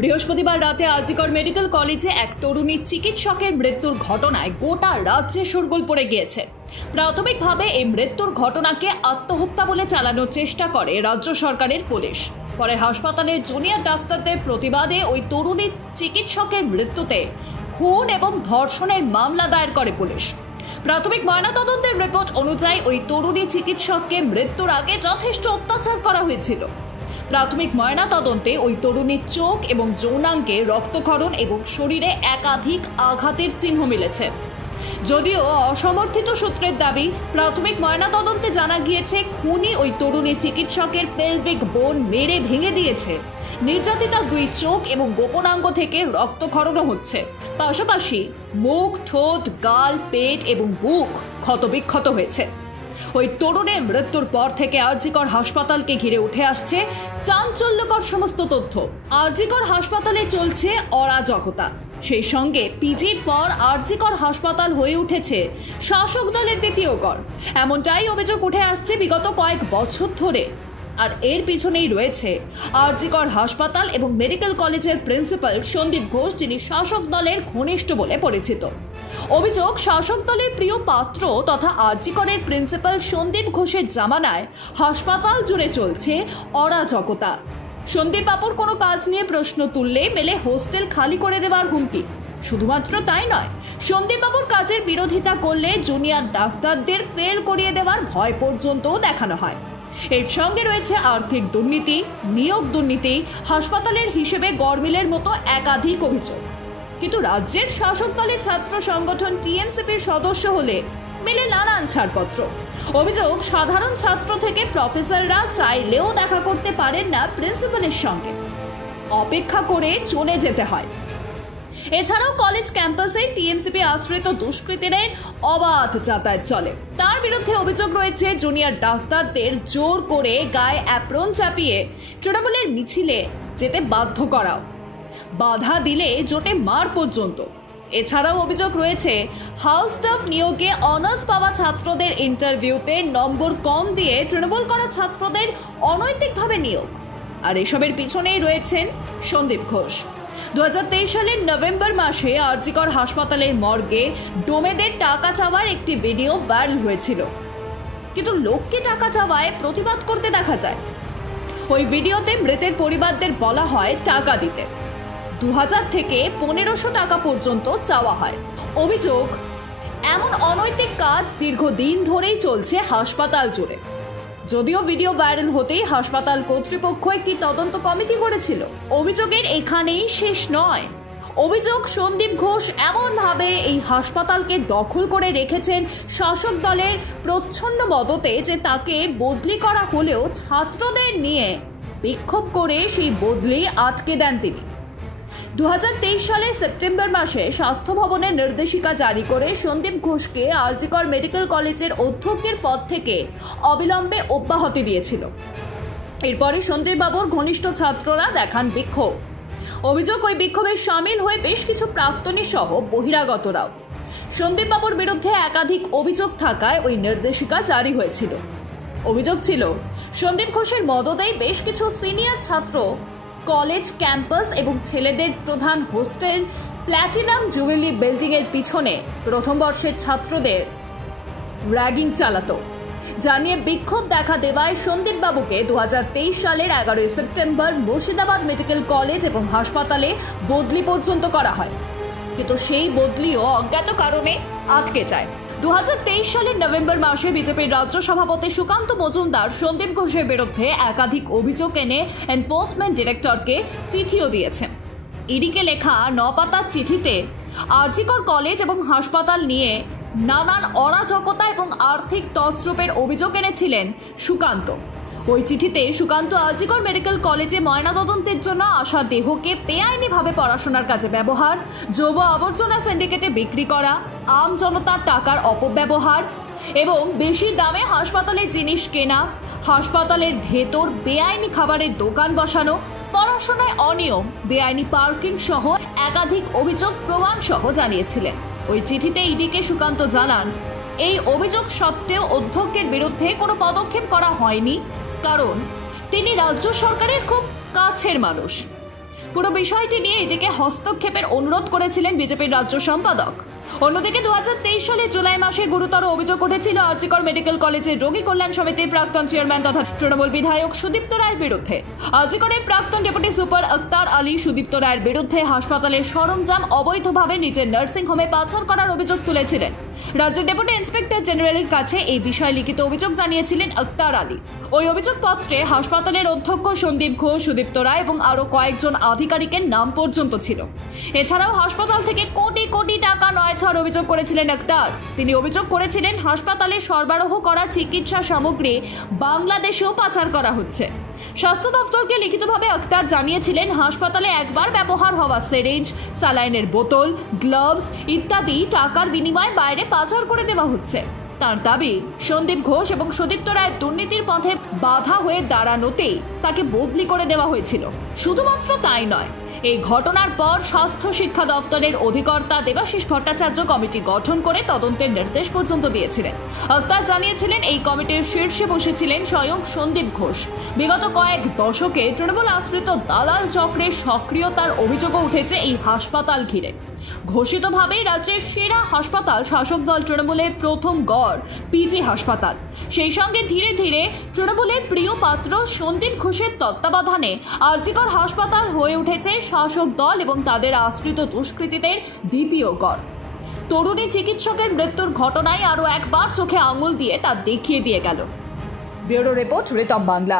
বৃহস্পতিবার রাতে আরজিকর মেডিকেল কলেজে এক তরুণী চিকিৎসকের মৃত্যুর ঘটনায় গোটা রাজ্যে শোরগোল পড়ে গিয়েছে। প্রাথমিকভাবে এই মৃত্যুর ঘটনাকে আত্মহত্যা বলে চালানোর চেষ্টা করে রাজ্য সরকারের পুলিশ। পরে হাসপাতালের জুনিয়র ডাক্তারদের প্রতিবাদে ওই তরুণী চিকিৎসকের মৃত্যুতে খুন এবং ধর্ষণের মামলা দায়ের করে পুলিশ। প্রাথমিক ময়নাতদন্তের রিপোর্ট অনুযায়ী ওই তরুণী চিকিৎসককে মৃত্যুর আগে যথেষ্ট অত্যাচার করা হয়েছিল। প্রাথমিক ময়নাতদন্তে ওই তরুণীর চোখ এবং যৌনাঙ্গে রক্তক্ষরণ এবং শরীরে একাধিক আঘাতের চিহ্ন মিলেছে। যদিও অসমর্থিত সূত্রের দাবি, প্রাথমিক ময়নাতদন্তে জানা গিয়েছে খুনি ওই তরুণী চিকিৎসকের পেলভিক বোন মেরে ভেঙে দিয়েছে। নির্যাতিতা দুই চোখ এবং গোপনাঙ্গ থেকে রক্তক্ষরণও হচ্ছে। পাশাপাশি মুখ, ঠোঁট, গাল, পেট এবং বুক ক্ষতবিক্ষত হয়েছে। ওই তরুণের মৃত্যুর পর থেকে আরজিকর হাসপাতালকে ঘিরে উঠে আসছে চাঞ্চল্যকর সমস্ত তথ্য। আরজিকর হাসপাতালে চলছে অরাজকতা। সেই সঙ্গে পিজির পর আরজিকর হাসপাতাল হয়ে উঠেছে শাসক দলের দ্বিতীয় গড়। এমনটাই অভিযোগ উঠে আসছে বিগত কয়েক বছর ধরে। আর এর পিছনেই রয়েছে আরজিকর হাসপাতাল এবং মেডিকেল কলেজের প্রিন্সিপাল সন্দীপ ঘোষ, যিনি শাসক দলের ঘনিষ্ঠ বলে পরিচিত। অভিযোগ, শাসক দলের প্রিয় পাত্র তথা আরজিকরের প্রিন্সিপাল সন্দীপ ঘোষের জামানায় হাসপাতাল জুড়ে চলছে অরাজকতা। সন্দীপ বাবুর কোনো কাজ নিয়ে প্রশ্ন তুললে মেলে হোস্টেল খালি করে দেওয়ার হুমকি। শুধুমাত্র তাই নয়, সন্দীপ বাবুর কাজের বিরোধিতা করলে জুনিয়র ডাক্তারদের ফেল করিয়ে দেওয়ার ভয় পর্যন্তও দেখানো হয়। এর সঙ্গে রয়েছে আর্থিক দুর্নীতি, নিয়োগ দুর্নীতি, হাসপাতালের হিসেবে গড়মিলের মতো একাধিক অভিযোগ। কিন্তু রাজ্যের শাসক দলের ছাত্র সংগঠন টিএমসিপির সদস্য হলে মেলে নানান ছাড়পত্র। অভিযোগ, সাধারণ ছাত্র থেকে প্রফেসররা চাইলেও দেখা করতে পারেন না প্রিন্সিপালের সঙ্গে, অপেক্ষা করে চলে যেতে হয়। এছাড়াও কলেজ ক্যাম্পাসে টিএমসিপি আশ্রিত দুষ্কৃতীদের অবাধ যাতায়াত চলে। তার বিরুদ্ধে অভিযোগ রয়েছে জুনিয়র ডাক্তারদের জোর করে গায়ে অ্যাপ্রন চাপিয়ে তৃণমূলের মিছিলে যেতে বাধ্য করাও, বাধা দিলে জোটে মার পর্যন্ত। এছাড়াও অভিযোগ রয়েছে হাউস স্টাফ নিয়োগে অনার্স পাওয়া ছাত্রদের ইন্টারভিউতে নম্বর কম দিয়ে তৃণমূল করা ছাত্রদের অনৈতিকভাবে নিয়োগ। আর এসবের পিছনেই রয়েছেন সন্দীপ ঘোষ। 2023 সালের নভেম্বর মাসে আরজিকর হাসপাতালের মর্গে ডোমেদের টাকা চাওয়ার একটি ভিডিও ভাইরাল হয়েছিল, কিন্তু লোককে টাকা চাওয়ায় প্রতিবাদ করতে দেখা যায়। ওই ভিডিওতে মৃতের পরিবারদের বলা হয় টাকা দিতে। 2000 থেকে 1500 টাকা পর্যন্ত চাওয়া হয়। অভিযোগ, এমন অনৈতিক কাজ দীর্ঘদিন ধরেই চলছে হাসপাতাল জুড়ে। যদিও ভিডিও ভাইরাল হতেই হাসপাতাল কর্তৃপক্ষ একটি তদন্ত কমিটি করেছিল। অভিযোগের এখানেই শেষ নয়। অভিযোগ, সন্দীপ ঘোষ এমনভাবে এই হাসপাতালকে দখল করে রেখেছেন শাসক দলের প্রচ্ছন্ন মদতে যে তাকে বদলি করা হলেও ছাত্রদের নিয়ে বিক্ষোভ করে সেই বদলি আটকে দেন তিনি। 2023 সালের সেপ্টেম্বর মাসে স্বাস্থ্য ভবনের নির্দেশিকা জারি করে সন্দীপ ঘোষকে আরজিকর মেডিকেল কলেজের অধ্যক্ষের পদ থেকে অবিলম্বে অব্যাহতি দিয়েছিল। এরপরে সন্দীপ বাবুর ঘনিষ্ঠ ছাত্ররা দেখান বিক্ষোভ। অভিযোগ, ওই বিক্ষোভে সামিল হয়ে বেশ কিছু প্রাক্তনী সহ বহিরাগতরাও। সন্দীপ বাবুর বিরুদ্ধে একাধিক অভিযোগ থাকায় ওই নির্দেশিকা জারি হয়েছিল। অভিযোগ ছিল, সন্দীপ ঘোষের মদতেই বেশ কিছু সিনিয়র ছাত্র কলেজ ক্যাম্পাস এবং ছেলেদের প্রধান হোস্টেল প্ল্যাটিনাম জুবিলি বিল্ডিং এর পিছনে প্রথম বর্ষের ছাত্রদের র্যাগিং চালাতো। জানিয়ে বিক্ষোভ দেখা দেওয়ায় সন্দীপ বাবুকে 2023 সালের 11 সেপ্টেম্বর মুর্শিদাবাদ মেডিকেল কলেজ এবং হাসপাতালে বদলি পর্যন্ত করা হয়, কিন্তু সেই বদলিও অজ্ঞাত কারণে আটকে যায়। 2023 সালের নভেম্বর মাসে বিজেপির রাজ্য সভাপতি সুকান্ত মজুমদার সন্দীপ ঘোষের বিরুদ্ধে একাধিক অভিযোগ এনে এনফোর্সমেন্ট ডিরেক্টরকে চিঠিও দিয়েছেন। ইডিকে লেখা 9 পাতার চিঠিতে আরজিকর কলেজ এবং হাসপাতাল নিয়ে নানান অরাজকতা এবং আর্থিক তছরূপের অভিযোগ এনেছিলেন সুকান্ত। ওই চিঠিতে সুকান্ত আরজিকর মেডিকেল কলেজে ময়নাতদন্তের জন্য আসা দেহকে বেআইনিভাবে পড়াশোনার কাজে ব্যবহার, যৌব আবর্জনা সিন্ডিকেটে বিক্রি করা, আম জনতার টাকার অপব্যবহার এবং বেশি দামে হাসপাতালের জিনিস কেনা, হাসপাতালের ভেতর বেআইনি খাবারের দোকান বসানো, পড়াশোনায় অনিয়ম, বেআইনি পার্কিং সহ একাধিক অভিযোগ প্রমাণ সহ জানিয়েছিলেন। ওই চিঠিতে ইডিকে সুকান্ত জানান, এই অভিযোগ সত্ত্বেও অধ্যক্ষের বিরুদ্ধে কোনো পদক্ষেপ করা হয়নি, কারণ তিনি রাজ্য সরকারের খুব কাছের মানুষ। পুরো বিষয়টি নিয়ে এটিকে হস্তক্ষেপের অনুরোধ করেছিলেন বিজেপির রাজ্য সম্পাদক। অন্যদিকে 2023 সালের জুলাই মাসে গুরুতর অভিযোগ উঠেছিল আর জি কর মেডিকেল কলেজের রোগী কল্যাণ সমিতির প্রাক্তন চেয়ারম্যান তথা তৃণমূল বিধায়ক সুদীপ্ত রায়ের বিরুদ্ধে। আর জি করের প্রাক্তন ডেপুটি সুপার আক্তার আলী সুদীপ্ত রায়ের বিরুদ্ধে হাসপাতালের সরঞ্জাম অবৈধভাবে নিজের নার্সিং হোমে পাচার করার অভিযোগ তুলেছিলেন। রাজ্যের ডেপুটি ইন্সপেক্টর জেনারেলের কাছে এই বিষয়ে লিখিত অভিযোগ জানিয়েছিলেন আক্তার আলী। ওই অভিযোগপত্রে হাসপাতালের অধ্যক্ষ সন্দীপ ঘোষ, সুদীপ্ত রায় এবং আরও কয়েকজন আধিকারিকের নাম পর্যন্ত ছিল। এছাড়াও হাসপাতাল থেকে কোটি কোটি টাকা নয় ছাড় অভিযোগ করেছিলেন আক্তার। তিনি অভিযোগ করেছিলেন হাসপাতালে সরবরাহ করা চিকিৎসা সামগ্রী বাংলাদেশেও পাচার করা হচ্ছে। স্বাস্থ্য দপ্তরকে লিখিতভাবে আক্তার জানিয়েছিলেন হাসপাতালে একবার ব্যবহার হওয়া সিরিঞ্জ, স্যালাইনের বোতল, গ্লাভস ইত্যাদি টাকার বিনিময়ে বাইরে পাচার করে দেওয়া হচ্ছে। তার দাবি, সন্দীপ ঘোষ এবং সুদীপ্ত রায়ের দুর্নীতির পথে বাধা হয়ে দাঁড়ানোতেই তাকে বদলি করে দেওয়া হয়েছিল। শুধুমাত্র তাই নয়, এই ঘটনার পর স্বাস্থ্য শিক্ষা দপ্তরের অধিকর্তা দেবাশিস ভট্টাচার্য কমিটি গঠন করে তদন্তের নির্দেশ পর্যন্ত দিয়েছিলেন। আক্তার জানিয়েছিলেন এই কমিটির শীর্ষে বসেছিলেন স্বয়ং সন্দীপ ঘোষ। বিগত কয়েক দশকে তৃণমূল আশ্রিত দালাল চক্রের সক্রিয়তার অভিযোগও উঠেছে এই হাসপাতাল ঘিরে। ঘোষিতভাবেই রাজ্যের সেরা হাসপাতাল শাসক দল তৃণমূলের প্রথম গড় পিজি হাসপাতাল। সেই সঙ্গে ধীরে ধীরে তৃণমূলের প্রিয় পাত্র সন্দীপ ঘোষের তত্ত্বাবধানে আর জি কর হাসপাতাল হয়ে উঠেছে শাসক দল এবং তাদের আশ্রিত দুষ্কৃতীদের দ্বিতীয় গড়। তরুণী চিকিৎসকের মৃত্যুর ঘটনায় আরও একবার চোখে আঙুল দিয়ে তা দেখিয়ে দিয়ে গেল। Bureau report, Ritam Bangla.